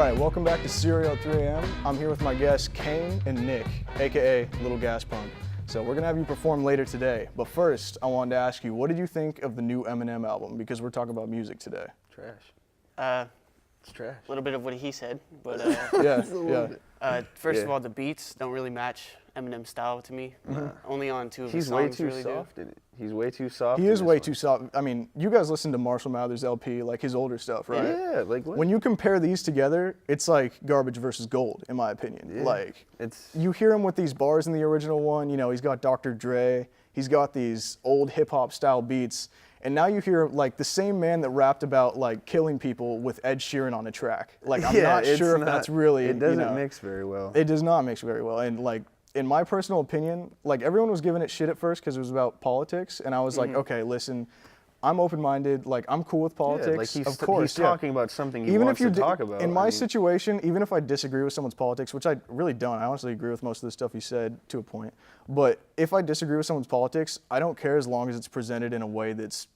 right, welcome back to Serial 3 AM. I'm here with my guests, Kane and Nick, aka Little Gas Pump. So we're gonna have you perform later today. But first, I wanted to ask you, what did you think of the new Eminem album? Because we're talking about music today. Trash. It's trash. A little bit of what he said, but first of all, the beats don't really match Eminem's style to me. Only on two of his songs really do. He's way too soft. He is way too soft. I mean, you guys listen to Marshall Mathers LP, like his older stuff, right? Yeah, like what? When you compare these together, it's like garbage versus gold, in my opinion. Yeah, like, you hear him with these bars in the original one, you know, he's got Dr. Dre, he's got these old hip hop style beats, and now you hear like the same man that rapped about like killing people with Ed Sheeran on a track. Like, I'm not sure if that's really, it doesn't mix very well. It does not mix very well, and like, in my personal opinion, like everyone was giving it shit at first because it was about politics, and I was like, okay, listen, I'm open-minded, like I'm cool with politics. Like of course, he's talking about something he even wants if you to talk about. In my situation, even if I disagree with someone's politics, which I really don't, I honestly agree with most of the stuff he said to a point. But if I disagree with someone's politics, I don't care as long as it's presented in a way that's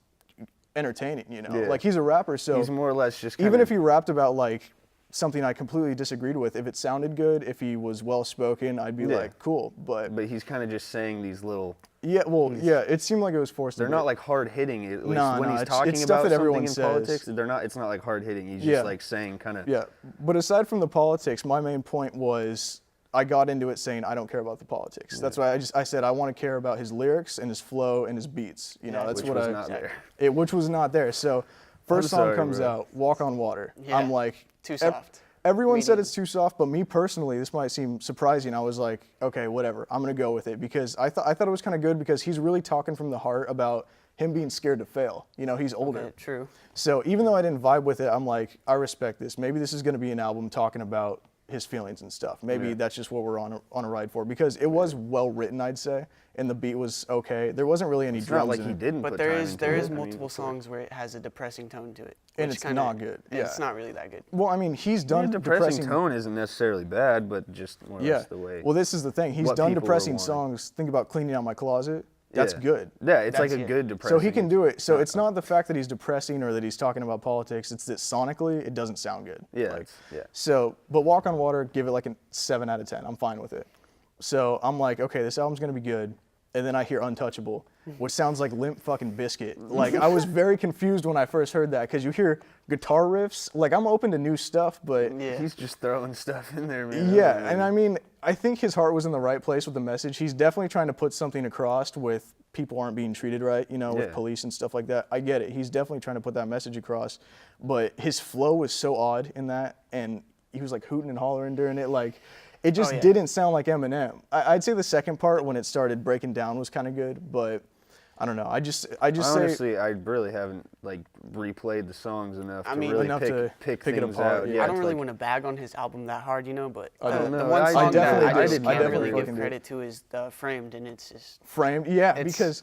entertaining. You know, like he's a rapper, so he's more or less just even if he rapped about like something I completely disagreed with, if it sounded good, if he was well-spoken, I'd be like, cool, but he's kind of just saying these little... Yeah, well, it seemed like it was forced. They're not like hard-hitting, at least when he's talking it's about stuff that everyone something in says. politics, it's not like hard-hitting, he's just like saying kind of... Yeah, but aside from the politics, my main point was, I got into it saying I don't care about the politics. That's why I said I want to care about his lyrics and his flow and his beats. You know, that's which what was not there. Which was not there, so first song comes out, Walk on Water. Yeah. I'm like... Too soft. Everyone said it's too soft, but me personally, this might seem surprising. I was like, okay, whatever, I'm gonna go with it because I thought it was kind of good because he's really talking from the heart about him being scared to fail. You know, he's older. Okay, true. So even though I didn't vibe with it, I'm like, I respect this. Maybe this is gonna be an album talking about his feelings and stuff. Maybe that's just what we're on a ride for because it was well written, I'd say, and the beat was okay. There wasn't really any drums. Not like he didn't. But there is multiple songs where it has a depressing tone to it, and it's not good. Yeah, it's not really that good. Well, I mean, he's done depressing tone isn't necessarily bad, but just more or less the way. Well, this is the thing. He's done depressing songs. Think about Cleaning Out My Closet. That's good. Yeah, it's like a good depressing. So he can do it. So it's not the fact that he's depressing or that he's talking about politics. It's that sonically it doesn't sound good. Yeah, So, but Walk on Water, give it like a 7 out of 10. I'm fine with it. So I'm like, okay, this album's gonna be good. And then I hear Untouchable, which sounds like Limp fucking Bizkit. Like, I was very confused when I first heard that, because you hear guitar riffs. Like, I'm open to new stuff, but... Yeah. He's just throwing stuff in there, man. Yeah, and I mean, I think his heart was in the right place with the message. He's definitely trying to put something across with people aren't being treated right, you know, with police and stuff like that. I get it. He's definitely trying to put that message across. But his flow was so odd in that, and he was, like, hooting and hollering during it, like... It just didn't sound like Eminem. I'd say the second part when it started breaking down was kind of good, but I don't know. Honestly, I really haven't like replayed the songs enough to really pick it things apart. out. I don't really want to bag on his album that hard, you know, but don't know. the one song that I just can't definitely really give credit to is Framed, and it's just... Framed, because...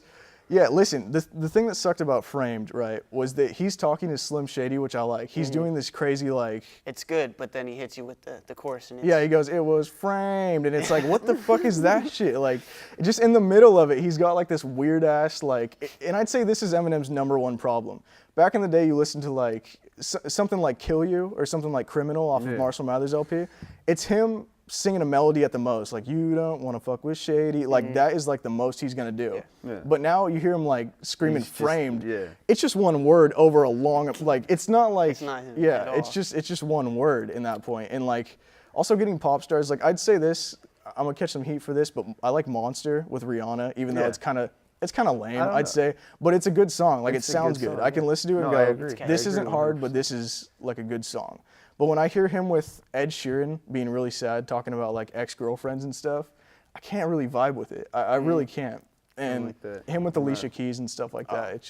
Yeah, listen, the thing that sucked about Framed, right, was that he's talking to Slim Shady, which I like. He's doing this crazy, like... It's good, but then he hits you with the chorus. And it's, he goes, it was framed, and it's like, what the fuck is that shit? Like, just in the middle of it, he's got, like, this weird-ass, like... And I'd say this is Eminem's #1 problem. Back in the day, you listen to, like, something like Kill You or something like Criminal off of Marshall Mathers LP. It's him singing a melody at the most, like, you don't want to fuck with Shady, like, that is, like, the most he's gonna do. But now you hear him, like, screaming framed. It's just one word over a long, like, it's not like, it's not him at all. it's just one word in that point. And, like, also getting pop stars, like, I'd say this, I'm gonna catch some heat for this, but I like Monster with Rihanna, even though it's kind of lame, I'd say, but it's a good song. Like, it sounds good. I can listen to it and go, this isn't hard, but this is, like, a good song. But when I hear him with Ed Sheeran being really sad, talking about, like, ex-girlfriends and stuff, I can't really vibe with it. I really can't. And him with Alicia Keys and stuff like that, it's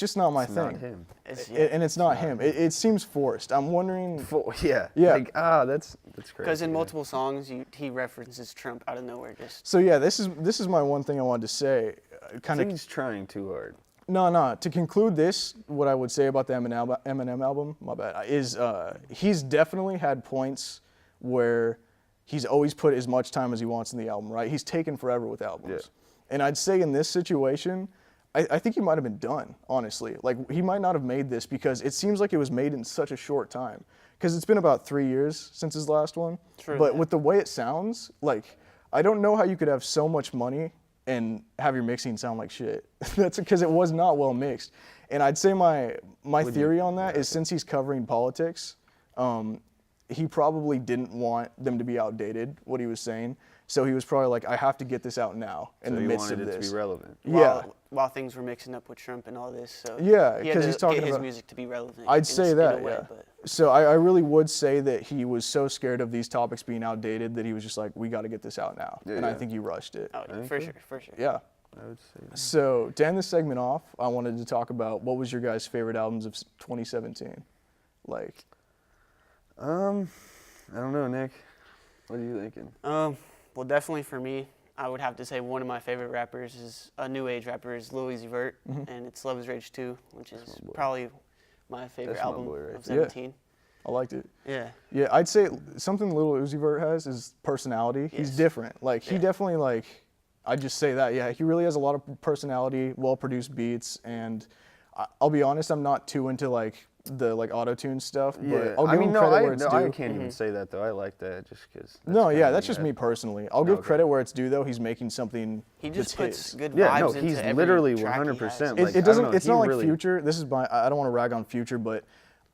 just not my thing. It's not him. And it's not him. It seems forced. I'm wondering. Like, that's crazy. Because in multiple songs, he references Trump out of nowhere. So yeah, this is my one thing I wanted to say. I think he's trying too hard. No. To conclude this, what I would say about the Eminem album, my bad, is he's definitely had points where he's always put as much time as he wants in the album, right? He's taken forever with albums. And I'd say in this situation, I think he might have been done, honestly. Like, he might not have made this because it seems like it was made in such a short time. Because it's been about 3 years since his last one. True, but yeah. with the way it sounds, like, I don't know how you could have so much money and have your mixing sound like shit. That's because it was not well mixed. And I'd say my theory on that is since he's covering politics, he probably didn't want them to be outdated, what he was saying. So he was probably like, I have to get this out now in the midst of this. So he wanted it to be relevant. Yeah. While things were mixing up with shrimp and all this, so yeah, because he's talking get his about music to be relevant. I'd say that, in a way, yeah. But. So I really would say that he was so scared of these topics being outdated that he was just like, we got to get this out now. Yeah, and I yeah. think he rushed it. Oh, yeah, for sure. Yeah. I would say that. So to end this segment off, I wanted to talk about what was your guys' favorite albums of 2017? Like, I don't know, Nick. What are you thinking? Well, definitely for me, I would have to say one of my favorite rappers is a new age rapper is Lil Uzi Vert, and it's Love Is Rage 2, which is probably my favorite That's my album boy right of there. 17. I liked it. Yeah. Yeah, I'd say something Lil Uzi Vert has is personality. He's Yes. different. Like, he definitely, like, I'd just say that. Yeah, he really has a lot of personality, well-produced beats, and I'll be honest, I'm not too into, like, the like auto-tune stuff, but I'll give him credit where it's due. I can't even say that though. I like that just because. No, yeah, that's just me personally. I'll give credit where it's due though. He's making something. He just that's puts his. good vibes Yeah, no, into he's every literally track he has. 100%. It, Like, it doesn't. I don't know, It's not like really, Future. This is my. I don't want to rag on Future, but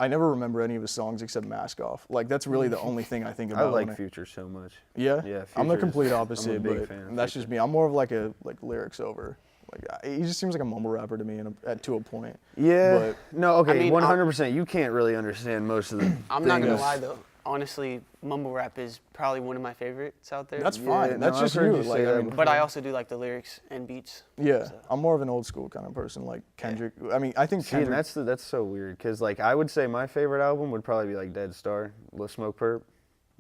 I never remember any of his songs except Mask Off. Like that's really the only thing I think I about. like Future so much. Yeah. Yeah, I'm the Future's- complete I'm a opposite, big but fan of that's Future. just me. I'm more of like a lyrics over. Like he just seems like a mumble rapper to me, to a point. Yeah. But, No, okay, I mean, 100%. You can't really understand most of the I'm not gonna things. lie though. Honestly, mumble rap is probably one of my favorites out there. that's Yeah, fine. no, That's I've just heard you. you Like, say I that mean, But I also do like the lyrics and beats. yeah, so. I'm more of an old school kind of person, like Kendrick. I mean, I think See, and Kendrick. that's so weird because like I would say my favorite album would probably be like Dead Star, Lil Smoke Perp.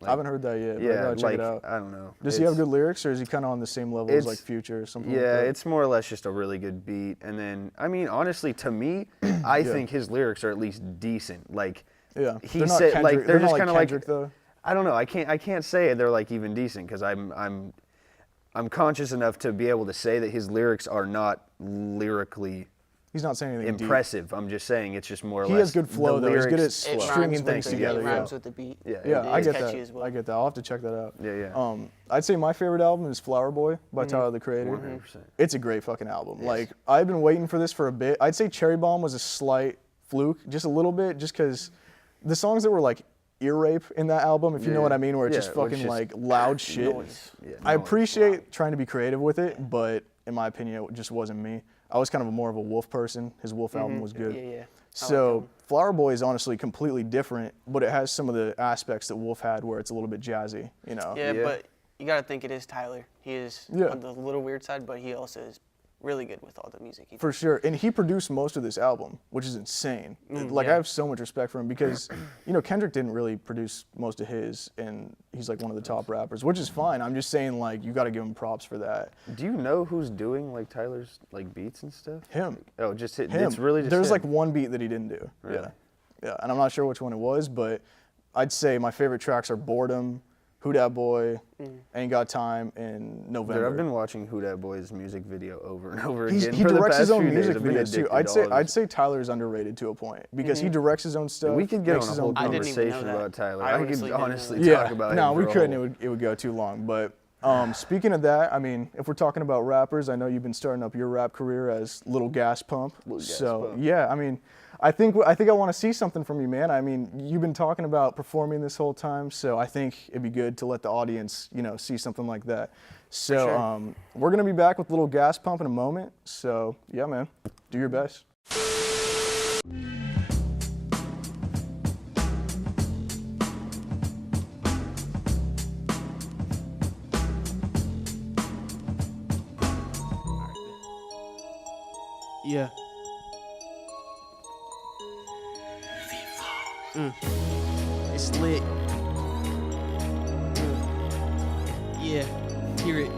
I haven't heard that yet. But I Yeah, gotta check like it out. I don't know. Does he have It's- good lyrics, or is he kind of on the same level as like It's- Future or something? Yeah, like that? it's more or less just a really good beat, and then I mean honestly, to me, I think his lyrics are at least decent. Like yeah. he They're not said, Kendrick, like they're not just like kind of like Kendrick, though. I don't know. I can't say they're like even decent because I'm conscious enough to be able to say that his lyrics are not lyrically He's not saying anything impressive. I'm just saying it's just more or He less. has good flow, the though. He's good lyrics at It flow. stringing rhymes things with the, together. It Yeah. rhymes with the beat. Yeah, Yeah, I It's get catchy that. as well. I get that. I'll have to check that out. Yeah. I'd say my favorite album is Flower Boy by Tyler the Creator. 100%. It's a great fucking album. Like I've been waiting for this for a bit. I'd say Cherry Bomb was a slight fluke, just a little bit, just because the songs that were like ear rape in that album, if you know what I mean, where it's Yeah, just where it's fucking just like loud shit. Noise. Yeah, I no, appreciate trying to be creative with it, but in my opinion, it just wasn't me. I was kind of more of a Wolf person. His Wolf album was good. Yeah. So Flower Boy is honestly completely different, but it has some of the aspects that Wolf had where it's a little bit jazzy, you know? Yeah, Yeah. but you gotta think it is Tyler. He is on the little weird side, but he also is really good with all the music. For sure. And he produced most of this album, which is insane. Like, I have so much respect for him because, you know, Kendrick didn't really produce most of his, and he's like one of the top rappers, which is fine. I'm just saying, like, you got to give him props for that. Do you know who's doing like Tyler's like beats and stuff? Him. Oh, just hit. Him. It's really just There's him. like one beat that he didn't do. Really? Yeah. Yeah. And I'm not sure which one it was, but I'd say my favorite tracks are Boredom, Who Dat Boy, Ain't Got Time, and November. Dude, I've been watching Who Dat Boy's music video over and over He again for the directs past his own few days. music I've been videos too. addicted to all I'd his- say Tyler's underrated to a point because he directs his own stuff. We could get makes on a his whole own I beats. didn't even know conversation that. about Tyler. I I honestly could didn't know honestly that. talk about him. No, we for a couldn't. whole- It would go too long. But speaking of that, I mean, if we're talking about rappers, I know you've been starting up your rap career as Little Gas Pump. Yeah, I mean, I think I want to see something from you, man. I mean, you've been talking about performing this whole time, so I think it'd be good to let the audience, you know, see something like that. So sure. We're gonna be back with Little Gas Pump in a moment. So yeah, man, do your best. Yeah. It's lit. Yeah, hear it.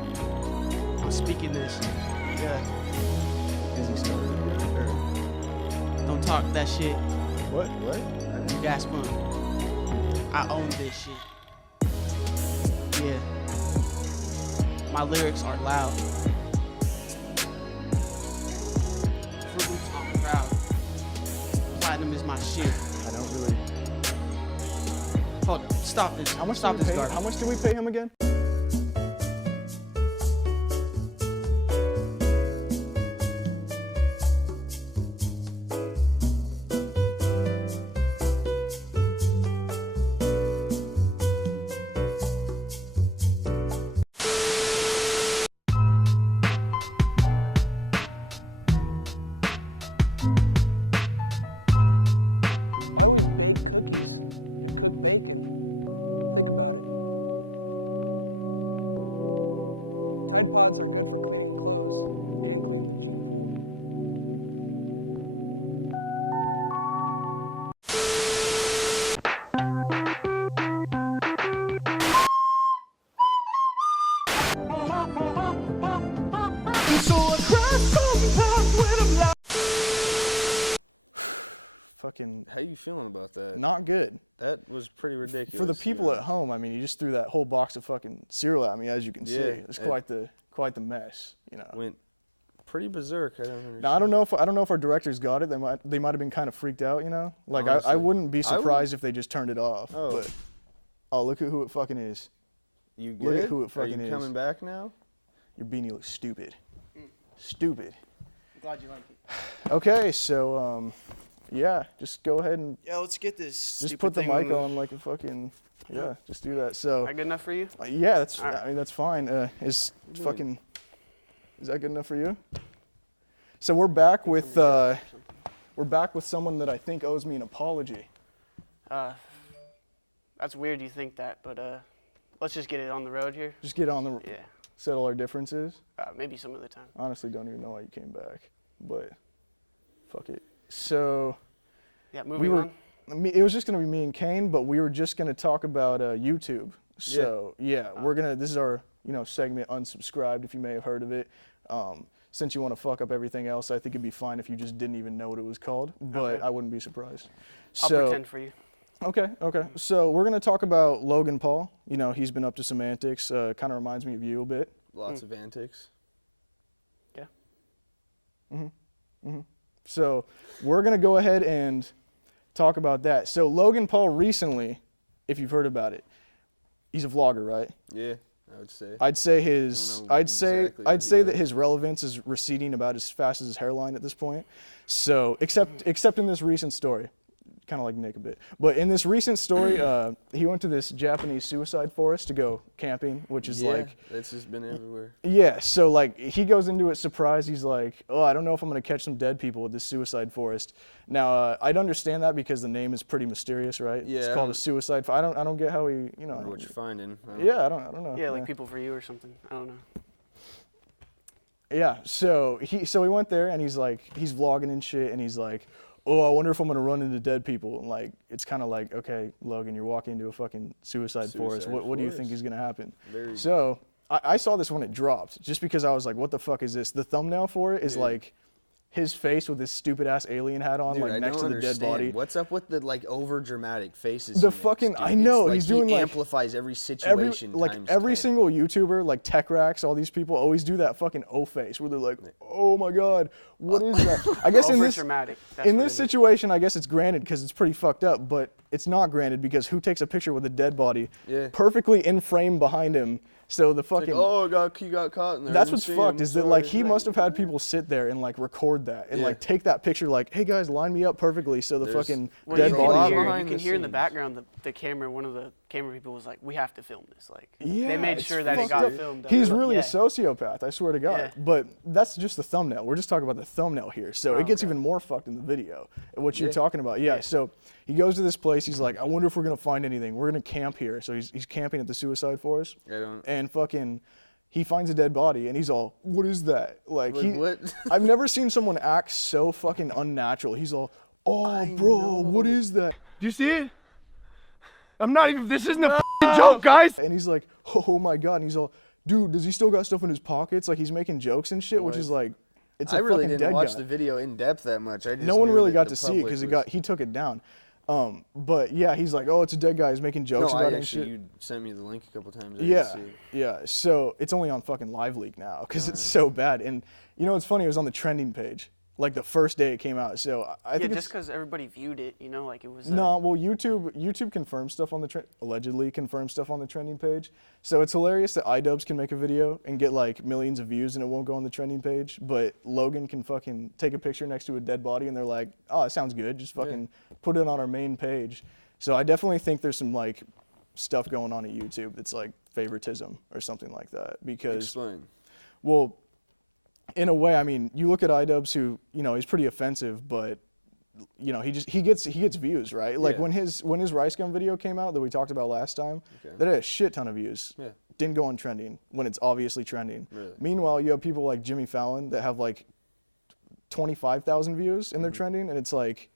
I'm speaking this. Yeah. Is he started yet, or- Don't talk that shit. What? Gas pump. I own this shit. Yeah. My lyrics are loud. Platinum is my shit. I don't really. Hold up, stop this. How much? Stop did we this pay? garbage. How much did we pay him again? Why do we bake cookies and cook bacon? Think about it. Tide Pods are good for cleaning clothes and cleaning the gene pool. Fucking How you feeling about that? not good. That was pretty ridiculous. For the people at home, I mean, you just threw that whole box of fucking cereal at me, as you can see. It's quite the mess, you know. Went pretty berserk. I don't understand. Now I don't know if our directors got it. They might have been kind of freaked out, you know. Like I Honestly. wouldn't be surprised if they just turned it off. Oh. But look at who it fucking is. You good? Look at who it Are fucking you is. coming back now? Your beanie looks stupid. Stupid. I'm glad you like it. Okay, so yeah, just go ahead and Yeah, let's get this. just put the mic on like a fucking just do that. So That good enough for you? yeah, that's All right. I mean that's fine. Is that good enough for you? So we're back with someone that I think owes me an apology. That's weird you think that, but let's just get it on the road here. Just get on the Yeah, settle our differences. maybe some of the time. Honestly, don't even know why you came back, but fuck it. So Yeah, moving on. it was just gonna be me and Kane, but we were just gonna talk about YouTube. So yeah, this is our segment Unsubscribed, if you may have heard of it. Since you want to fuck up everything else, I think it'd be fine if you just didn't even know what it was called, but Okay. I wouldn't be surprised. I'll So pretend for you. okay. So we're gonna talk about Logan Paul. You know, he's been up to some antics. Kind of reminds me of you a bit. Lots of antics. Yeah. So we're gonna go ahead and talk about that. So Logan Paul recently, if you've heard about it, he's a vlogger, right? Yeah, I would say. I'd say his Don't know exactly what he that does. his relevance is receding about as fast as his hairline at this point. So except in this recent story, kind of like Nick a bit. But in this recent story, he went to this Japanese suicide forest to go camping, which is like it's just been everywhere. yeah, so like he goes into it surprised. He's like, oh, I don't know if I'm gonna catch some dead people with this suicide forest. Now I'd understand that because the name is pretty mysterious, right? Yeah, it's I called a don't- suicide. I don't get how he, I wonder what you're finding. yeah, I don't know. Yeah, like people for you or something. I don't know. Yeah, so he went there and he's vlogging and shit, and he's like, oh, I wonder if I'm gonna run into dead people. And like, it's kind of like, okay, Logan, you're walking into a fucking suicide forest. What do you think is gonna happen? So I saw this when it dropped, just because I was like, what the fuck is this? The thumbnail for it is like his face with this stupid ass alien hat on, Dude, like I next to don't the dead understand. body. What's up with the like over dramatic faces? The he makes, fucking- dude? I know, It's he's doing, he like, amplifies every situation. times Every 10. single YouTuber, like Tech Racks, all these people always do that fucking O face where they're like, oh my god, what is that? I guess in Over this dramatic. That's in what this it is. situation, I guess it's granted because it's pretty fucked up, but it's not granted because who takes a picture with a dead body perfectly in frame behind him? So the fucking he got caught in there. that's what's fucked is that like he must have had people sit there and like record that and like take that picture like, hey guys, line me up perfectly so the fucking Well, dead you body. lot can behind the hear in the scenes. background the camera. One of the camera people was like, "We have to film this." Like, Yeah, they made it's sure that it fucked got up. filmed. He's really yeah. a sociopath, I swear to God. Yeah. But that's just the thumbnail. We're just talking about the thumbnail here. So it gets even more fucked in the video, what you're talking about. Yeah, so he goes to this place. He's like, I wonder if we're going to find anything. We're going to camp here. So he's camping at the suicide forest. And fucking, he finds a dead body and he's all, what is that? Like, what? I've never seen someone act so fucking unnatural. He's all, oh, bro, what is that? Do you see it? I'm not even, this isn't a f***ing joke, guys! And he's like, oh my God. And he's all, dude, does he still got stuff in his pockets? Like he's making jokes and shit, which is like, it's a I really fucking didn't dead watch guy. the video in depth that much. I just No one knew really that got the to see it because public he took it down. But yeah, he's like, oh, it's a dead guy. He's making jokes about it and shit. You sent me the link a couple times. I didn't see it. Yeah. So it's only on fucking Live Leak now because it's so bad. And you know what's funny? It was on the trending page. like the first day it came out. So I think just because everybody viewed it, like it was. No, well, YouTube confirms stuff on the allegedly confirms stuff on the trending page. So it's hilarious that iDubbbz can make a video and get like millions of views and it won't go on the trending page, but Logan can fucking take a picture next to a dead body and they're like, oh, it sounds good, just fucking put it on our main page. So I definitely think there's some like stuff going on at YouTube that's like favoritism or something like that. Because Explain. Well, in a way, I mean, you look at iDubbbz who, he's pretty offensive, but he gets views, right? Like when his Rice Gum video came out that we talked about last time, that had a shit ton of views. Yeah. Didn't go on trending when it's obviously trending. Really? Meanwhile, you have people like Jimmy Fallon that have like 25,000 views in their trending, and it's like,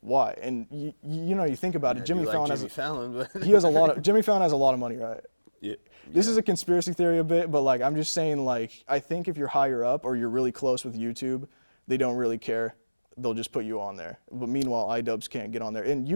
why? And you think about it, Jimmy Fallon has Jimmy Fallon has a lot of money, right? Yeah. This is a conspiracy theory a bit, but like I'm just saying, like I think if you're higher up or you're really close with YouTube, they don't really care. They'll just put you on there. But meanwhile, iDubbbz can't get on there. And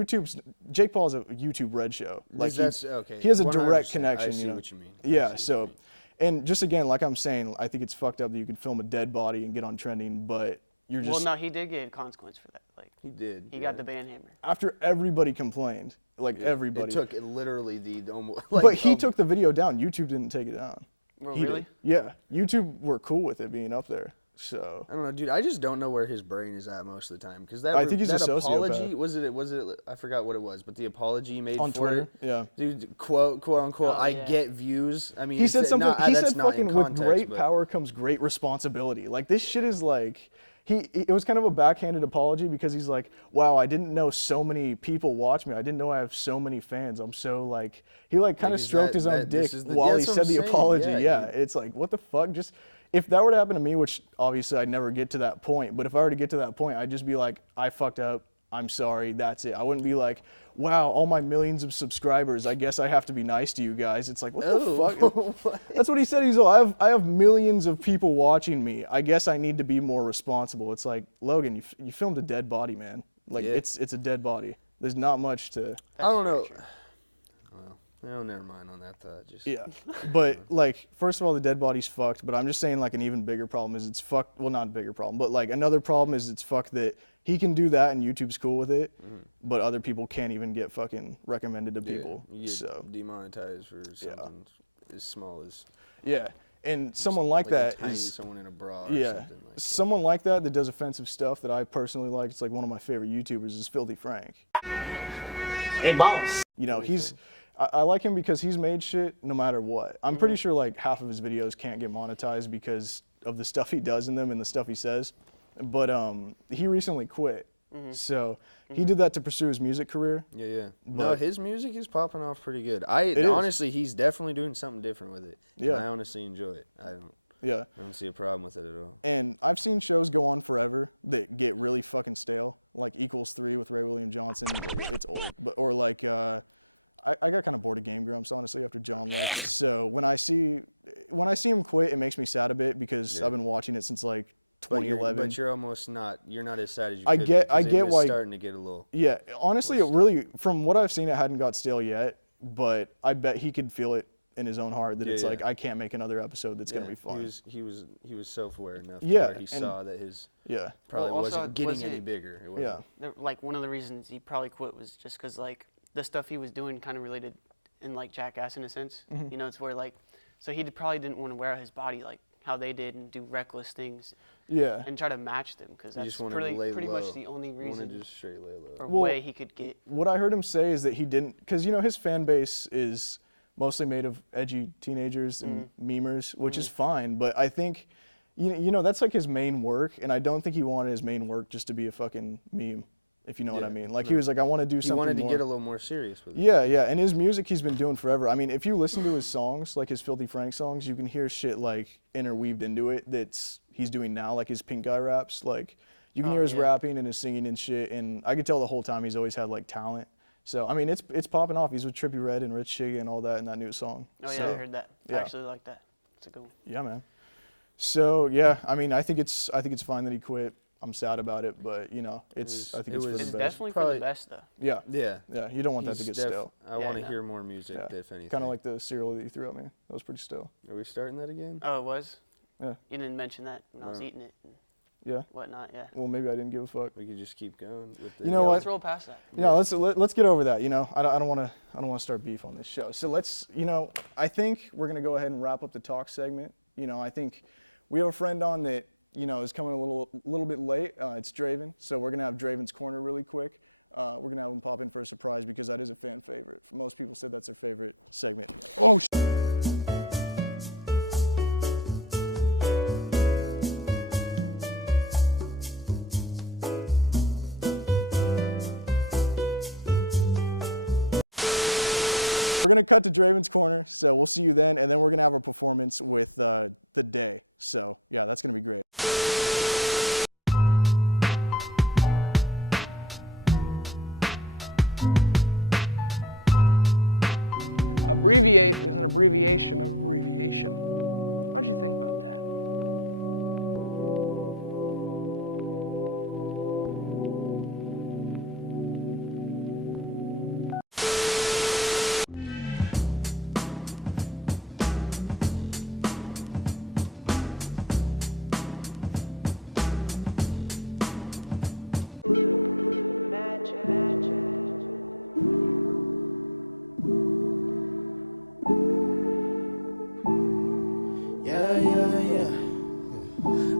Jake Paul is a YouTube Red show. Like he has a direct connection. I see what you mean. Yeah. So, and just again, like I'm saying, I think it's fucked up that you could film a dead body and get on trending, but you're just. Well, no, he did get a consequence for that. Like he did. He got the ban hammer. After everybody complained, like everybody. It took literally but he took the video down. YouTube didn't take it down. Well, really? Did. Yeah. YouTube were cool with it being up there. So I don't know, dude. I just don't know where his brain is at most of the time because I think he's that a apology sociopath. was it I forgot what it was, but the apology he made on for Twitter, it, dude, quote unquote, I get views. I mean, he said something. He said fucking context, with great power comes great responsibility. Like this shit is like. It was kind of a backhanded apology because he's like, wow, I didn't know so many people watch me. I didn't know I have so many fans. I'm so like, he like kind of stroked his own dick while he said the apology. Yeah, it's like, what the fuck? Just, if that were to happen to me, which obviously I'd never get to that point, but if I were to get to that point, I'd just be like, I fucked up. I'm sorry, that's it. I wouldn't be like, wow, all my millions of subscribers, I guess I have to be nice to you guys. It's like, what the fuck? That's what he said. He's like, I have millions of people watching me. I guess I need to be more responsible. It's like, Logan, you filmed a dead body, man. Like, it's a dead body. There's not much to... I don't know. Well, never mind on that thought. Yeah, but like, first of all, the dead body's fucked, but I'm just saying like an even bigger problem is it's fucked, well, not a bigger problem, but like another problem is it's fucked that he can do that and YouTube's cool with it, but other people can't even get fucking recommended to people. You get demonetized for something as small as... Yeah, and someone like that is... someone in a bra or something like that. Someone like that does offensive stuff that I personally like. It's like one of my favorite YouTubers is TVFilthyFrank. Hey, boss. He's... I like him because he's made shit no matter what. I'm pretty sure like half of his videos can't get monetized because of the stuff he does in them and the stuff he says. But he recently quit. So he did that to pursue his music career. Yeah. No, his music is popping off pretty good. Honestly, he's definitely doing something different with it. Yeah. And I honestly enjoy it. I don't see a problem with it at all. And I've seen shows go on forever that get really fucking stale. Like Equals 3 with Ray William Johnson. It's old. Or like... I got kind of bored of Game Grumps, honestly, after John left. So when I see him quit, it makes me sad a bit because I've been watching it since like 2011. But you're almost not. You're not as sad as you. I get why. It's starting to get a little. Yeah, honestly, it really, from what I've seen, it hadn't got stale yet. But I bet he could feel it in his own heart that it's like I can't make another episode that's gonna be fun. He was self-aware enough. Where he saw that his probably also, wasn't getting any bigger. It wasn't. Like one of the reasons he probably quit was just because like. The stuff he was doing kind of related in like Jackass in a sense. It's where like, so he probably didn't want to wear out his body like how they did and do reckless things. Yeah. And try to match them because that's pretty much the only reason just straight lay low. or way he could get. What I heard him say is that he didn't, because his fan base is mostly made of edgy teenagers and memers, which is fine. But I think, that's like his main work, and I don't think he wanted his main work just to be a fucking meme. If you know what I mean. Like he was like, I want to do something more. He wanted to get a little more serious with it. Yeah. And his music he's been doing forever. I mean, if you listen to his songs, like his Filthy Frank songs, you can hear shit like interweaved into it that's he's doing now, like his Pink Guy raps. Like you can hear his rapping and his singing and shit. And I could tell the whole time he's always had like talent. So I mean, it's popping off. He's with Trippie Redd and Rich Chigga and all that in that new song. Oh yeah, I heard that. I actually like that. It's a good one. Yeah, man. So yeah, I mean, I think it's fine that he quit. I'm sad about it, but I think it's for the best. It's definitely for the best, though. Yeah. You don't want that to get stale. I want to hear more music, if anything. Kind of like the cereal that you threw at me. That was pretty stale. Are we starting that again? Oh, it was. Yeah. You didn't mention that when I was eating it. whatnot. Yeah. Well, maybe I didn't give a fuck. We could just keep going with the. You know what? Let's roll past that. Yeah, let's get over that. You know, I don't want to start beef on this show. So let's, you know, I think we're gonna go ahead and wrap up the talk segment. You know, I think we have a friend on that, you know, is coming a little bit late. It's Draven, so we're gonna have Draven's Corner really quick. We're gonna have him pop in for a surprise because that is a fan favorite. Most people said that's their favorite segment. Oh. We're gonna cut to Draven's Corner, so we'll see you then, and then we're gonna have a performance with the day. So yeah, that's gonna be great. Abbreviate is an abbreviation of abbreviation. What'd you think about that?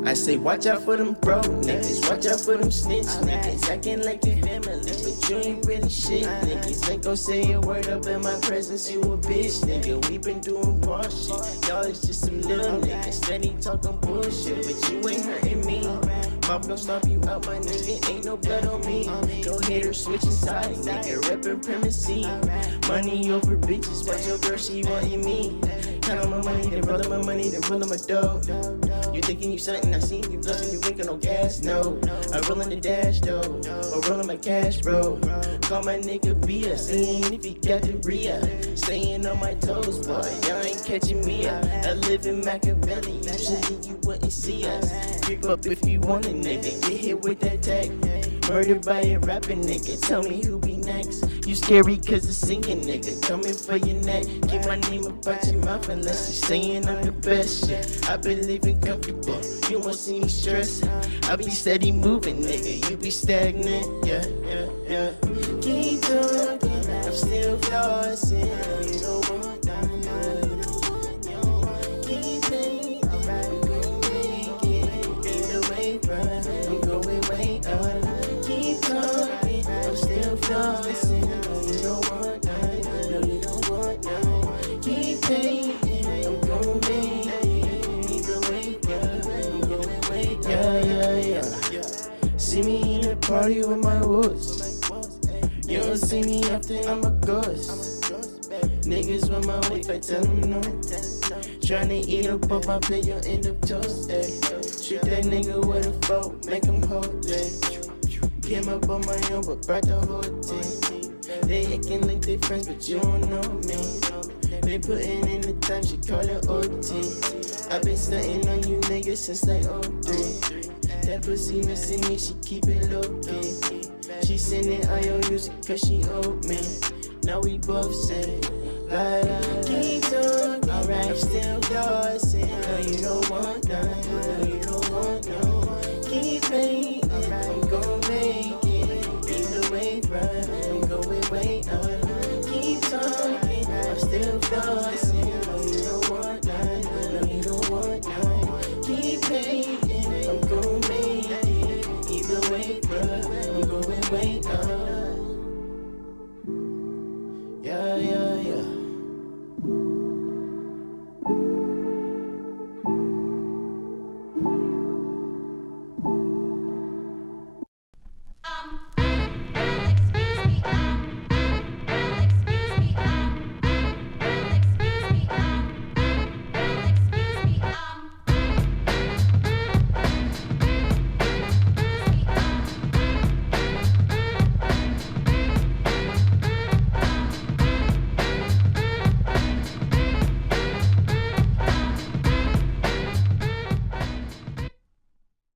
I say watch out for them bro niggas, watch out for them snitch niggas, acting like you family, but you ain't really shit niggas. Ain't gon' say a word up in my presence, you a bitch nigga. We been doing boss shit, y'all is just some little niggas, steady talking bullshit, but you ain't hurting me. Mom gon' stop you out, my nigga, ain't no blood on me. Go haters switching sides, nigga, reppin' primacy. Money over bitches, but your girl, she wantin' me. Count on my money, then rollin' my money, then rollin' my dough. You thinking you something, I seen you blushing, you ain't got no gas, no. I rollin' the dash, though, or rollin' my cash, bro. Call my nigga Bia, seeing if he got the Rhea. Staying on my toes, boy, y'all ain't catching me up. I live in Machiavelli, usually you wouldn't see us. Creep up if you want a nigga, get hit with that tag. Murdered by a rapping nigga, tell me who be next. You scary cause the singing nigga, coming for your neck. Keep my name about your mouth unless you're saying I'm the best shit. I been living comfortable, you won't see me stress. I be steady moving nigga, you be stagnant, yeah. Keep talking, I'm still flossing, you don't want that. Keep thinking, I'm gonna make it, either way, bruh, I'm going way up. Keep talking, I'm still flossing, you don't want that, no you don't want that. Keep thinking, I'm gonna make it, either way, bruh, I'm going way up. Yeah. See me in the party with my woods. You don't see me after I'm a ghost. Niggas want my wife, I tell them no. Tryna eat up off my plate, you'll end up toast, ayy. Shoot that nigga with a fork, make him hold, ayy. Came up on my own, but brought the whole team. They acting like they friends, but you don't know me. Been putting in the time, she call it OT. I been stunting on you niggas since like 03. That pussy missing me, she keep it low key. She sending IOUs cause she owed me. Now we both say, like, keep talking, alright, still flossing. No, you don't want none, no, you don't want none. Keep paying, I'm gon' make it. Either way, bruh, I'm going way up. Keep talking, I'm still flossing. No, you don't want none, no, you don't want none. Keep paying, I'm gon' make it. Either way, bruh, I'm going way up.